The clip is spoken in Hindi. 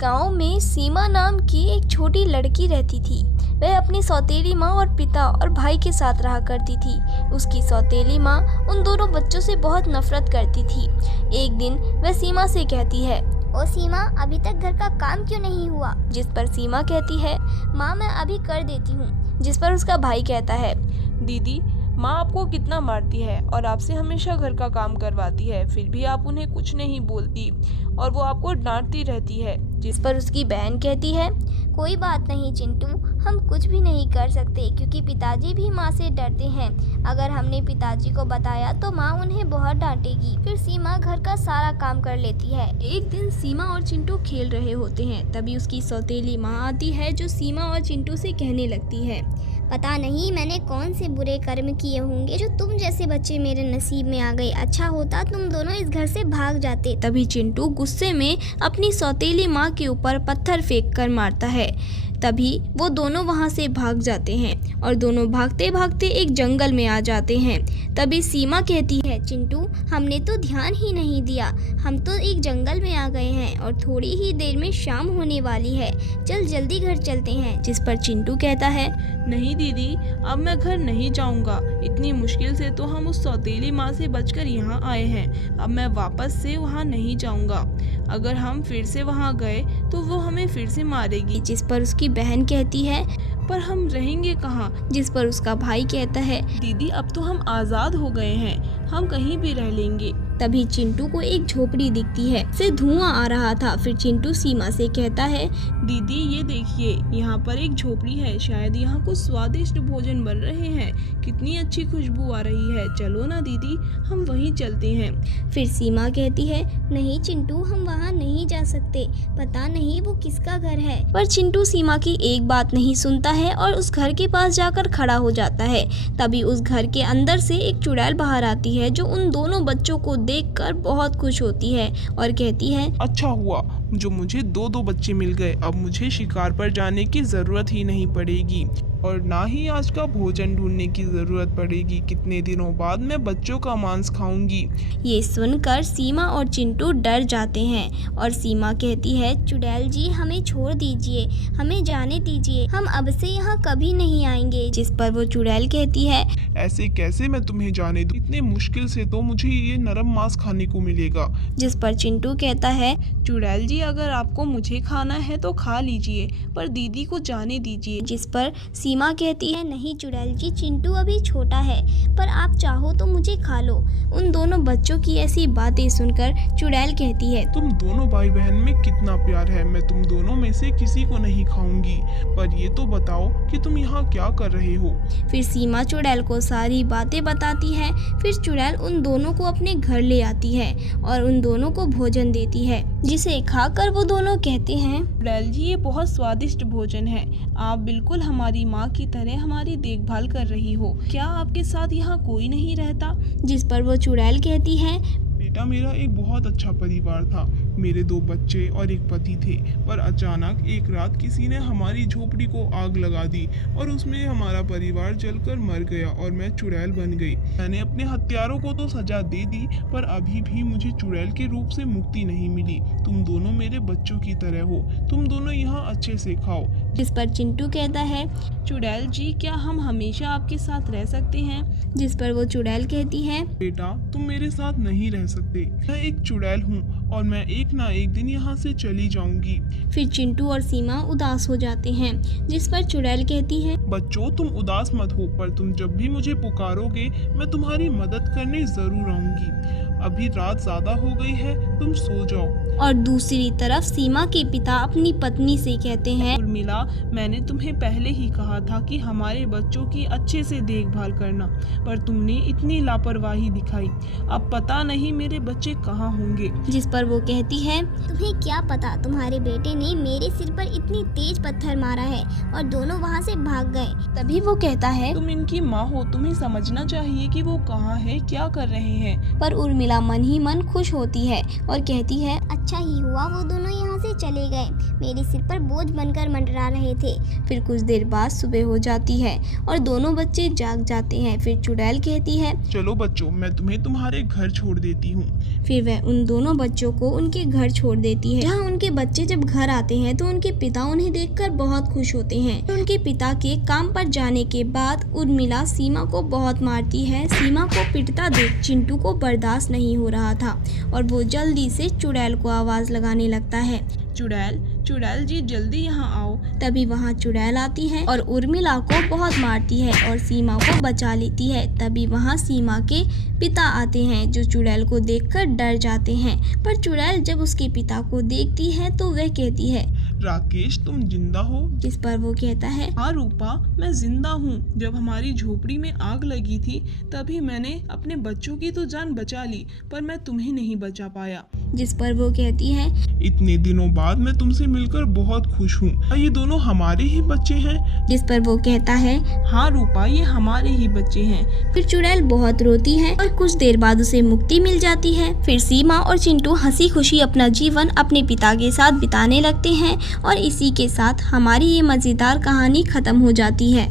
गांव में सीमा नाम की एक छोटी लड़की रहती थी। वह अपनी सौतेली माँ और पिता और भाई के साथ रहा करती थी। उसकी सौतेली माँ उन दोनों बच्चों से बहुत नफरत करती थी। एक दिन वह सीमा से कहती है, ओ सीमा, अभी तक घर का काम क्यों नहीं हुआ? जिस पर सीमा कहती है, माँ मैं अभी कर देती हूँ। जिस पर उसका भाई कहता है, दीदी, माँ आपको कितना मारती है और आपसे हमेशा घर का काम करवाती है, फिर भी आप उन्हें कुछ नहीं बोलती और वो आपको डांटती रहती है। जिस पर उसकी बहन कहती है, कोई बात नहीं चिंटू, हम कुछ भी नहीं कर सकते क्योंकि पिताजी भी माँ से डरते हैं। अगर हमने पिताजी को बताया तो माँ उन्हें बहुत डांटेगी। फिर सीमा घर का सारा काम कर लेती है। एक दिन सीमा और चिंटू खेल रहे होते हैं। तभी उसकी सौतेली माँ आती है जो सीमा और चिंटू से कहने लगती है, पता नहीं मैंने कौन से बुरे कर्म किए होंगे जो तुम जैसे बच्चे मेरे नसीब में आ गए। अच्छा होता तुम दोनों इस घर से भाग जाते। तभी चिंटू गुस्से में अपनी सौतेली माँ के ऊपर पत्थर फेंक कर मारता है। तभी वो दोनों वहाँ से भाग जाते हैं और दोनों भागते भागते एक जंगल में आ जाते हैं। तभी सीमा कहती है, चिंटू हमने तो ध्यान ही नहीं दिया, हम तो एक जंगल में आ गए हैं और थोड़ी ही देर में शाम होने वाली है। चल जल्दी घर चलते हैं। जिस पर चिंटू कहता है, नहीं दीदी, अब मैं घर नहीं जाऊंगा। इतनी मुश्किल से तो हम उस सौतेली माँ से बचकर यहाँ आए हैं। अब मैं वापस से वहाँ नहीं जाऊंगा। अगर हम फिर से वहाँ गए तो वो हमें फिर से मारेगी। जिस पर उसकी बहन कहती है, पर हम रहेंगे कहाँ? जिस पर उसका भाई कहता है, दीदी अब तो हम आज़ाद हो गए हैं, हम कहीं भी रह लेंगे। तभी चिंटू को एक झोपड़ी दिखती है, से धुआं आ रहा था। फिर चिंटू सीमा से कहता है, दीदी ये देखिए, यहाँ पर एक झोपड़ी है, शायद यहाँ कुछ स्वादिष्ट भोजन बन रहे हैं। कितनी अच्छी खुशबू आ रही है। चलो ना दीदी, हम वहीं चलते हैं। फिर सीमा कहती है, नहीं चिंटू, हम वहाँ नहीं जा सकते, पता नहीं वो किसका घर है। पर चिंटू सीमा की एक बात नहीं सुनता है और उस घर के पास जाकर खड़ा हो जाता है। तभी उस घर के अंदर से एक चुड़ैल बाहर आती है जो उन दोनों बच्चों को देखकर बहुत खुश होती है और कहती है, अच्छा हुआ जो मुझे दो बच्चे मिल गए। अब मुझे शिकार पर जाने की जरूरत ही नहीं पड़ेगी और ना ही आज का भोजन ढूंढने की जरूरत पड़ेगी। कितने दिनों बाद मैं बच्चों का मांस खाऊंगी। ये सुनकर सीमा और चिंटू डर जाते हैं और सीमा कहती है, चुड़ैल जी हमें छोड़ दीजिए, हमें जाने दीजिए, हम अब से यहाँ कभी नहीं आएंगे। जिस पर वो चुड़ैल कहती है, ऐसे कैसे मैं तुम्हें जाने दूं? इतने मुश्किल से तो मुझे ये नरम मांस खाने को मिलेगा। जिस पर चिंटू कहता है, चुड़ैल जी अगर आपको मुझे खाना है तो खा लीजिए, पर दीदी को जाने दीजिए। जिस पर सीमा कहती है, नहीं चुड़ैल जी, चिंटू अभी छोटा है, पर आप चाहो तो मुझे खा लो। उन दोनों बच्चों की ऐसी बातें सुनकर चुड़ैल कहती है, तुम दोनों भाई बहन में कितना प्यार है। मैं तुम दोनों में से किसी को नहीं खाऊंगी, पर ये तो बताओ कि तुम यहाँ क्या कर रहे हो। फिर सीमा चुड़ैल को सारी बातें बताती है। फिर चुड़ैल उन दोनों को अपने घर ले आती है और उन दोनों को भोजन देती है, जिसे खाकर वो दोनों कहते हैं, चुड़ैल जी ये बहुत स्वादिष्ट भोजन है। आप बिल्कुल हमारी माँ की तरह हमारी देखभाल कर रही हो। क्या आपके साथ यहाँ कोई नहीं रहता? जिस पर वो चुड़ैल कहती है, बेटा मेरा एक बहुत अच्छा परिवार था। मेरे 2 बच्चे और एक पति थे, पर अचानक एक रात किसी ने हमारी झोपड़ी को आग लगा दी और उसमें हमारा परिवार जलकर मर गया और मैं चुड़ैल बन गई। मैंने अपने हत्यारों को तो सजा दे दी, पर अभी भी मुझे चुड़ैल के रूप से मुक्ति नहीं मिली। तुम दोनों मेरे बच्चों की तरह हो, तुम दोनों यहाँ अच्छे से खाओ। जिस पर चिंटू कहता है, चुड़ैल जी क्या हम हमेशा आपके साथ रह सकते हैं? जिस पर वो चुड़ैल कहती है, बेटा तुम मेरे साथ नहीं रह सकते। मैं एक चुड़ैल हूँ और मैं एक ना एक दिन यहाँ से चली जाऊंगी। फिर चिंटू और सीमा उदास हो जाते हैं। जिस पर चुड़ैल कहती है, बच्चों तुम उदास मत हो, पर तुम जब भी मुझे पुकारोगे मैं तुम्हारी मदद करने जरूर आऊंगी। अभी रात ज्यादा हो गई है, तुम सो जाओ। और दूसरी तरफ सीमा के पिता अपनी पत्नी से कहते हैं, उर्मिला, मैंने तुम्हें पहले ही कहा था कि हमारे बच्चों की अच्छे से देखभाल करना, पर तुमने इतनी लापरवाही दिखाई। अब पता नहीं मेरे बच्चे कहाँ होंगे। जिस पर वो कहती है, तुम्हें क्या पता, तुम्हारे बेटे ने मेरे सिर पर इतनी तेज पत्थर मारा है और दोनों वहाँ से भाग गए। तभी वो कहता है, तुम इनकी माँ हो, तुम्हें समझना चाहिए कि वो कहाँ है, क्या कर रहे हैं। पर उर्मिला मन ही मन खुश होती है और कहती है, अच्छा ही हुआ वो दोनों यहाँ से से चले गए। मेरे सिर पर बोझ बनकर मंडरा रहे थे। फिर कुछ देर बाद सुबह हो जाती है और दोनों बच्चे जाग जाते हैं। फिर चुड़ैल कहती है, चलो बच्चों, मैं तुम्हें तुम्हारे घर छोड़ देती हूँ। फिर वह उन दोनों बच्चों को उनके घर छोड़ देती है। जहाँ उनके बच्चे जब घर आते हैं तो उनके पिता उन्हें देखकर बहुत खुश होते हैं। उनके पिता के काम पर जाने के बाद उर्मिला सीमा को बहुत मारती है। सीमा को पिटता देख चिंटू को बर्दाश्त नहीं हो रहा था और वो जल्दी से चुड़ैल को आवाज लगाने लगता है। चुड़ैल जी जल्दी यहाँ आओ। तभी वहाँ चुड़ैल आती है और उर्मिला को बहुत मारती है और सीमा को बचा लेती है। तभी वहाँ सीमा के पिता आते हैं जो चुड़ैल को देखकर डर जाते हैं। पर चुड़ैल जब उसके पिता को देखती है तो वह कहती है, राकेश तुम जिंदा हो? जिस पर वो कहता है, हाँ रूपा, मैं जिंदा हूँ। जब हमारी झोपड़ी में आग लगी थी तभी मैंने अपने बच्चों की तो जान बचा ली, पर मैं तुम्हें नहीं बचा पाया। जिस पर वो कहती है, इतने दिनों बाद मैं तुमसे मिलकर बहुत खुश हूँ। क्या ये दोनों हमारे ही बच्चे हैं? जिस पर वो कहता है, हाँ रूपा, ये हमारे ही बच्चे हैं। फिर चुड़ैल बहुत रोती है और कुछ देर बाद उसे मुक्ति मिल जाती है। फिर सीमा और चिंटू हंसी खुशी अपना जीवन अपने पिता के साथ बिताने लगते हैं और इसी के साथ हमारी ये मजेदार कहानी खत्म हो जाती है।